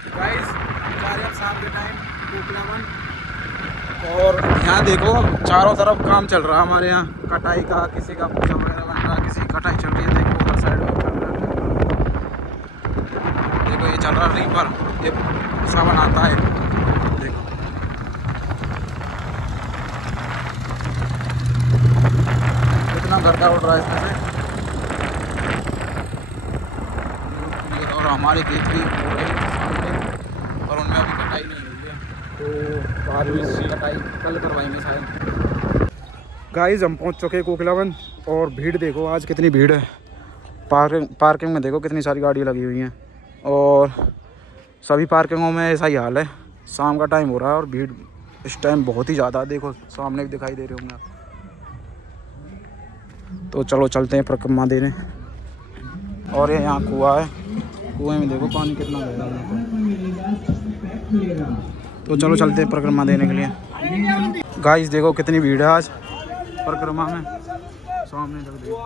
Guys जा रहे हैं शाम के टाइम कोकलावन। और यहाँ देखो चारों तरफ काम चल रहा है हमारे यहाँ कटाई का, किसी का पूजा वगैरह बन रहा है, किसी की कटाई चल रही है। देखो उधर साइड में चल रहा है, देखो ये चल रहा है रीपर, ये सामान आता है। देखो कितना घर का उड़ रहा है इसमें से। और हमारे खेत भी हो रहे हैं सामने, और उनमें अभी कटाई नहीं हुई है, तो बाद में कटाई कल करवाएंगे शायद। गाइस हम पहुंच चुके हैं कोकलावन, और भीड़ देखो आज कितनी भीड़ है। पार्किंग में देखो कितनी सारी गाड़ियाँ लगी हुई हैं, और सभी पार्किंगों में ऐसा ही हाल है। शाम का टाइम हो रहा है और भीड़ इस टाइम बहुत ही ज़्यादा, देखो सामने भी दिखाई दे रहे होंगे आप। तो चलो चलते हैं परिक्रमा देने। और ये यहाँ कुआं है, कुएं में देखो पानी कितना गहरा है। तो चलो चलते हैं परिक्रमा देने के लिए। गाइस देखो कितनी भीड़ है आज परिक्रमा में, सामने तक देखो।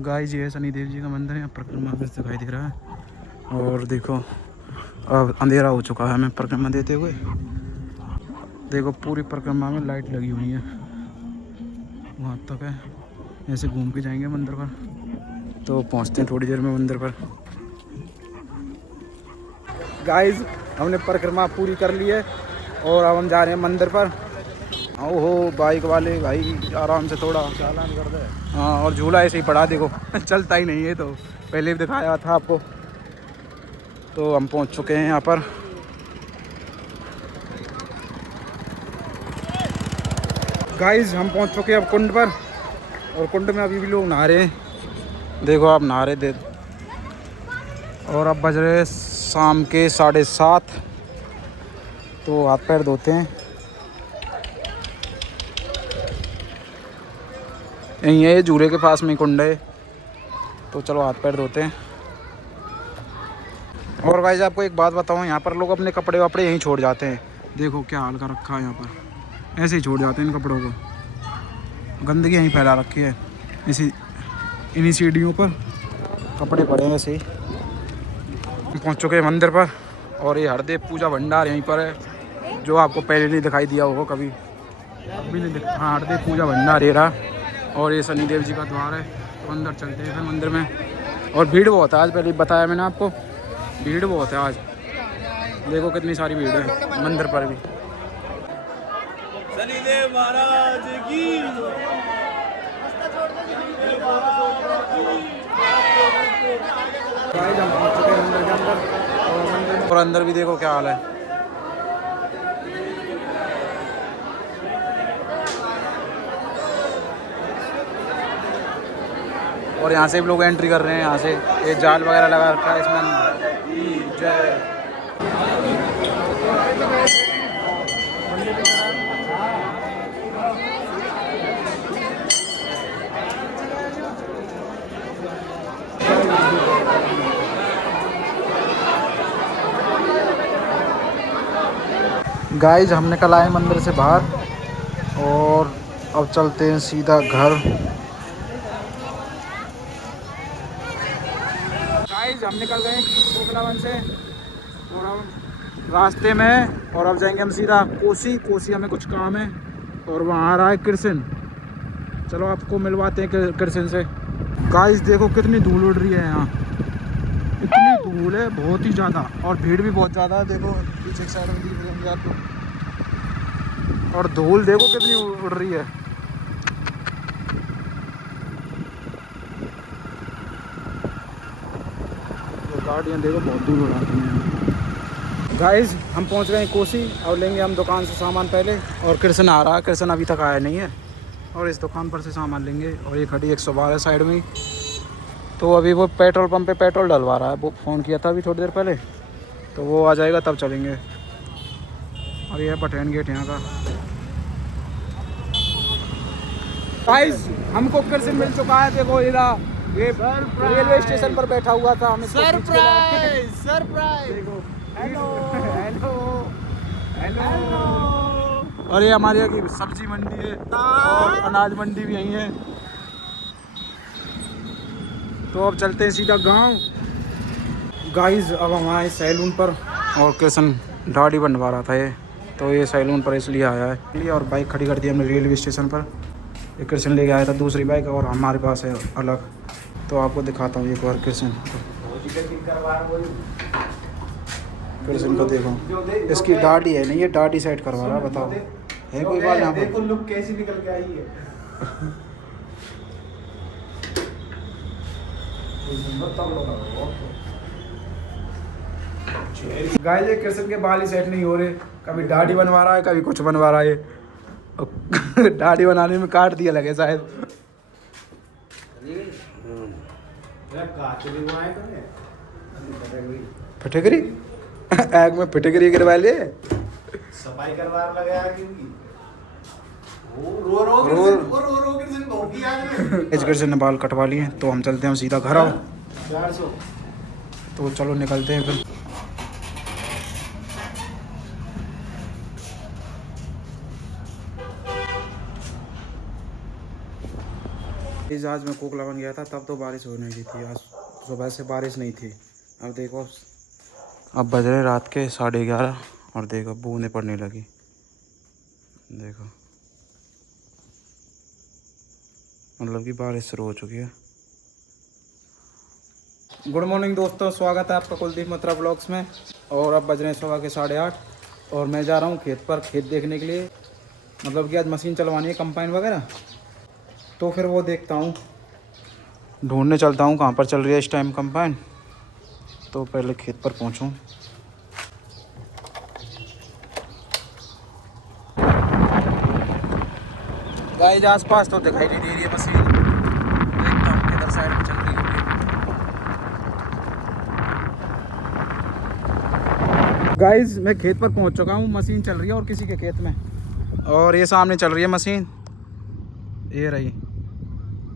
गाइस ये शनिदेव जी का मंदिर है, परिक्रमा में दिखाई दे रहा है। और देखो अब अंधेरा हो चुका है हमें परिक्रमा देते हुए। देखो पूरी परिक्रमा में लाइट लगी हुई है, वहाँ तक है। ऐसे घूम के जाएंगे मंदिर पर, तो पहुँचते हैं थोड़ी देर में मंदिर पर। गाइस हमने परिक्रमा पूरी कर ली है, और अब हम जा रहे हैं मंदिर पर। ओहो बाइक वाले भाई आराम से थोड़ा चालान कर दे। हाँ, और झूला ऐसे ही पड़ा देखो चलता ही नहीं है, तो पहले भी दिखाया था आपको। तो हम पहुंच चुके हैं यहाँ पर। गाइस हम पहुंच चुके हैं अब कुंड पर, और कुंड में अभी भी लोग नहा रहे हैं। देखो आप नहा रहे थे। और अब बज रहे शाम के 7:30, तो हाथ पैर धोते हैं। यहीं है झूले के पास में कुंड है, तो चलो हाथ पैर धोते हैं। और गाइस आपको एक बात बताऊं, यहाँ पर लोग अपने कपड़े वपड़े यहीं छोड़ जाते हैं। देखो क्या हाल कर रखा है यहाँ पर, ऐसे ही छोड़ जाते हैं इन कपड़ों को, गंदगी यहीं फैला रखी है। इन्हीं सीढ़ियों पर कपड़े पड़े हैं ऐसे ही। पहुँच चुके हैं मंदिर पर, और ये हरदेव पूजा भंडार यहीं पर है, जो आपको पहले नहीं दिखाई दिया होगा कभी, अभी नहीं दिखा। हाँ, हरदेव पूजा भंडार ये रहा, और ये शनिदेव जी का द्वार है। तो अंदर चलते हैं फिर मंदिर में। और भीड़ बहुत है आज, पहले बताया मैंने आपको, भीड़ बहुत है आज। देखो कितनी सारी भीड़ है मंदिर पर भी। शनिदेव महाराज की। हम पहुंच चुके हैं मंदिर के अंदर, और अंदर भी देखो क्या हाल है। और यहाँ से भी लोग एंट्री कर रहे हैं, यहाँ से ये जाल वगैरह लगा रखा है इसमें। जय गाइस हम निकल आए मंदिर से बाहर, और अब चलते हैं सीधा घर। गाइस हम निकल गए कोकलावन से, और अब रास्ते में, और अब जाएंगे हम सीधा कोसी हमें कुछ काम है। और वहाँ आ रहा है कृष्ण, चलो आपको मिलवाते हैं कृष्ण से। गाइस देखो कितनी धूल उड़ रही है यहाँ, इतनी धूल है बहुत ही ज़्यादा, और भीड़ भी बहुत ज़्यादा है। देखो पीछे साइड में दिख रही है आपको, और धूल देखो कितनी उड़ रही है। तो गाड़ियाँ देखो बहुत दूर उड़ाती हैं। गाइस हम पहुंच गए हैं कोसी, और लेंगे हम दुकान से सामान पहले। और कृष्ण आ रहा है, कृष्ण अभी तक आया नहीं है, और इस दुकान पर से सामान लेंगे। और ये खड़ी 112 साइड में ही, तो अभी वो पेट्रोल पंप पे पेट्रोल डलवा रहा है। वो फ़ोन किया था अभी थोड़ी देर पहले, तो वो आ जाएगा तब चलेंगे। और ये है पटेन गेट यहाँ का। गाइस हमको कृष्ण मिल चुका है, देखो ये रेलवे स्टेशन पर बैठा हुआ था। हमें सरप्राइज सरप्राइज। देखो हेलो हेलो हेलो। और ये हमारे यहाँ की सब्जी मंडी है, और अनाज मंडी भी यहीं है। तो अब चलते हैं सीधा गांव। गाइस अब हम आए सैलून पर और कृष्ण दाढ़ी बनवा रहा था ये, तो ये सैलून पर इसलिए आया है। और बाइक खड़ी कर दी हमने रेलवे स्टेशन पर। ये कृष्ण लेके आया था दूसरी बाइक और हमारे पास है अलग, तो आपको दिखाता हूँ एक बार कृष्ण को देखो। इसकी दाढ़ी है नहीं, ये दाढ़ी सेट करवा रहा है। बताओ है कोई बात यहाँ पर? देखो लुक कैसी निकल के आई है। गाइस ये कृष्ण के बाल ही सेट नहीं हो रहे, कभी दाढ़ी बनवा रहा है कभी कुछ बनवा रहा है। दाढ़ी बनाने में काट दिया लगे शायद। फिटेगरी एग में फिटेगरी गिरवा ले। सफाई करवा लगा क्योंकि रो कृष्ण को की आज इस कृष्ण ने बाल कटवा लिए, तो हम चलते हैं सीधा घर। आओ 400। तो चलो निकलते हैं फिर। आज मैं कोक लगन गया था तब तो बारिश हो नहीं रही थी, आज सुबह से बारिश नहीं थी। अब देखो अब बज रहे रात के 11:30 और देखो बूंदें पड़ने लगी। देखो मतलब कि बारिश शुरू हो चुकी है। गुड मॉर्निंग दोस्तों, स्वागत है आपका कुलदीप मत्रा ब्लॉग्स में। और अब बज रहे हैं सुबह के 8:30 और मैं जा रहा हूँ खेत पर, खेत देखने के लिए। मतलब कि आज मशीन चलवानी है कंपाइन वगैरह, तो फिर वो देखता हूँ, ढूंढने चलता हूँ कहाँ पर चल रही है इस टाइम कंपाइन। तो पहले खेत पर पहुँचूँ। गाइस आसपास तो दिखाई नहीं दे रही है मशीन, देखता हूँ किधर साइड में चल रही होगी। गाइस मैं खेत पर पहुँच चुका हूँ, मशीन चल रही है और किसी के खेत में, और ये सामने चल रही है मशीन, ये रही।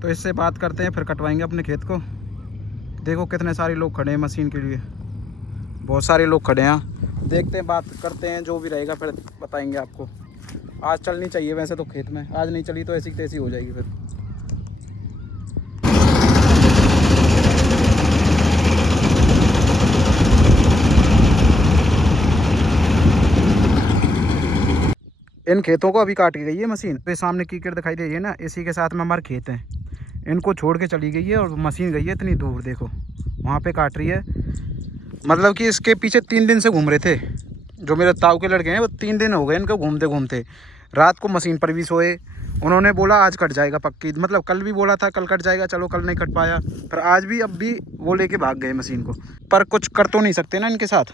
तो इससे बात करते हैं फिर कटवाएंगे अपने खेत को। देखो कितने सारे लोग खड़े हैं मशीन के लिए, बहुत सारे लोग खड़े हैं। देखते हैं बात करते हैं, जो भी रहेगा फिर बताएंगे आपको। आज चलनी चाहिए वैसे तो खेत में, आज नहीं चली तो ऐसी तैसी हो जाएगी फिर। इन खेतों को अभी काट के गई है मशीन। तो सामने कीचड़ दिखाई दे रही है ना, इसी के साथ में हमारे खेत हैं। इनको छोड़ के चली गई है और मशीन गई है इतनी दूर, देखो वहाँ पे काट रही है। मतलब कि इसके पीछे 3 दिन से घूम रहे थे जो मेरे ताऊ के लड़के हैं, वो 3 दिन हो गए इनको घूमते घूमते। रात को मशीन पर भी सोए, उन्होंने बोला आज कट जाएगा पक्की, मतलब कल भी बोला था कल कट जाएगा, चलो कल नहीं कट पाया, पर आज भी अब भी वो लेके भाग गए मशीन को। पर कुछ कर तो नहीं सकते ना इनके साथ,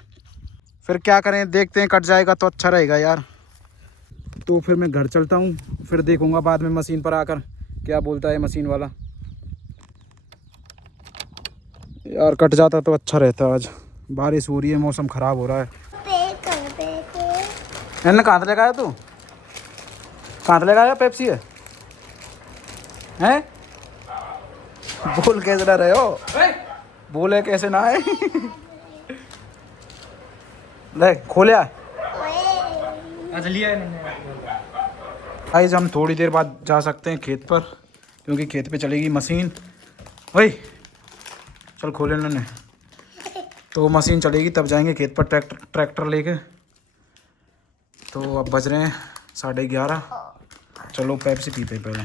फिर क्या करें, देखते हैं कट जाएगा तो अच्छा रहेगा यार। तो फिर मैं घर चलता हूँ, फिर देखूँगा बाद में मशीन पर आकर क्या बोलता है मशीन वाला। यार कट जाता तो अच्छा रहता, आज बारिश हो रही है, मौसम ख़राब हो रहा है। इन्हें कहाँ से लगाया तू, कहाँ से लगाया? पेप्सी है हैं? बोल कैसे ना रहे हो, बोले कैसे ना है। ले खोलिया गाइस, हम थोड़ी देर बाद जा सकते हैं खेत पर, क्योंकि खेत पे चलेगी मशीन। वही चल खोले इन्होंने, तो मशीन चलेगी तब जाएंगे खेत पर ट्रैक्टर लेके। तो अब बज रहे हैं 11:30, चलो पेप्सी पीते हैं पहले।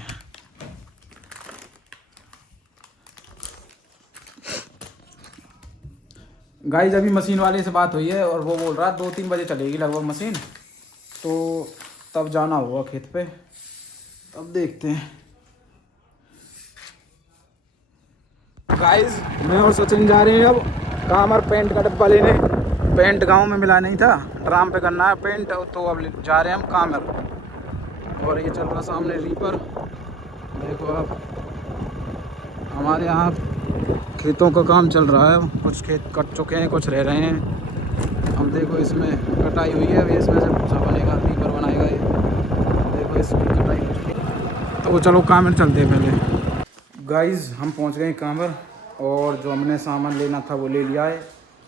गाइस अभी मशीन वाले से बात हुई है और वो बोल रहा है 2-3 बजे चलेगी लगभग मशीन, तो तब जाना होगा खेत पे, तब देखते हैं। गाइस मैं और सचिन जा रहे हैं अब कामर पेंट का डब्बा लेने। पेंट गांव में मिला नहीं था, ड्राम पे करना है पेंट, तो अब जा रहे हैं हम कामर। और ये चल रहा सामने रीपर, देखो आप हमारे यहाँ खेतों का काम चल रहा है। कुछ खेत कट चुके हैं, कुछ रह रहे हैं। हम देखो इसमें कटाई हुई है, अभी इसमें से भूसा बनेगा, रीपर बनाएगा ये। देखो इसमें कटाई हो चुकी है, तो चलो कामर चलते हैं पहले। गाइस हम पहुँच गए कामर, और जो हमने सामान लेना था वो ले लिया है।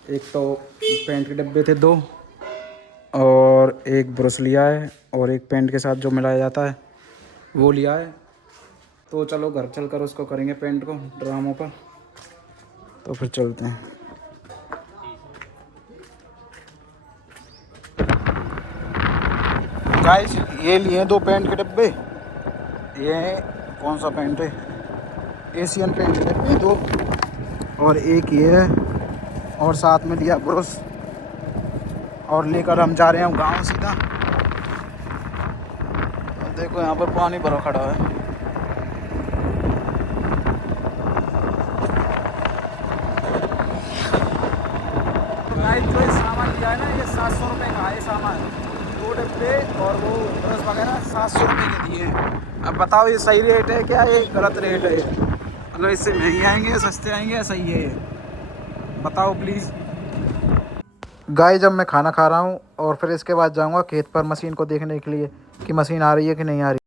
एक तो पेंट के डब्बे थे 2, और एक ब्रश लिया है, और एक पेंट के साथ जो मिलाया जाता है वो लिया है। तो चलो घर चलकर उसको करेंगे पेंट को ड्रामों पर। तो फिर चलते हैं। गाइस ये लिए 2 पेंट के डब्बे। ये कौन सा पेंट है, एशियन पेंट के डब्बे 2, और एक ये है, और साथ में लिया ब्रश। और लेकर हम जा रहे हैं गांव सीधा। और देखो यहाँ पर पानी भरा खड़ा है। तो गाइस जो ये सामान लिया है ना, ये 700 रुपये का है सामान। 2 डब्बे और वो ब्रश वगैरह 700 रुपये के दिए हैं। अब बताओ ये सही रेट है क्या, ये गलत रेट है? मतलब इससे महंगे आएंगे, सस्ते आएंगे, या सही है? बताओ प्लीज़। गाइस जब मैं खाना खा रहा हूँ और फिर इसके बाद जाऊँगा खेत पर मशीन को देखने के लिए कि मशीन आ रही है कि नहीं आ रही।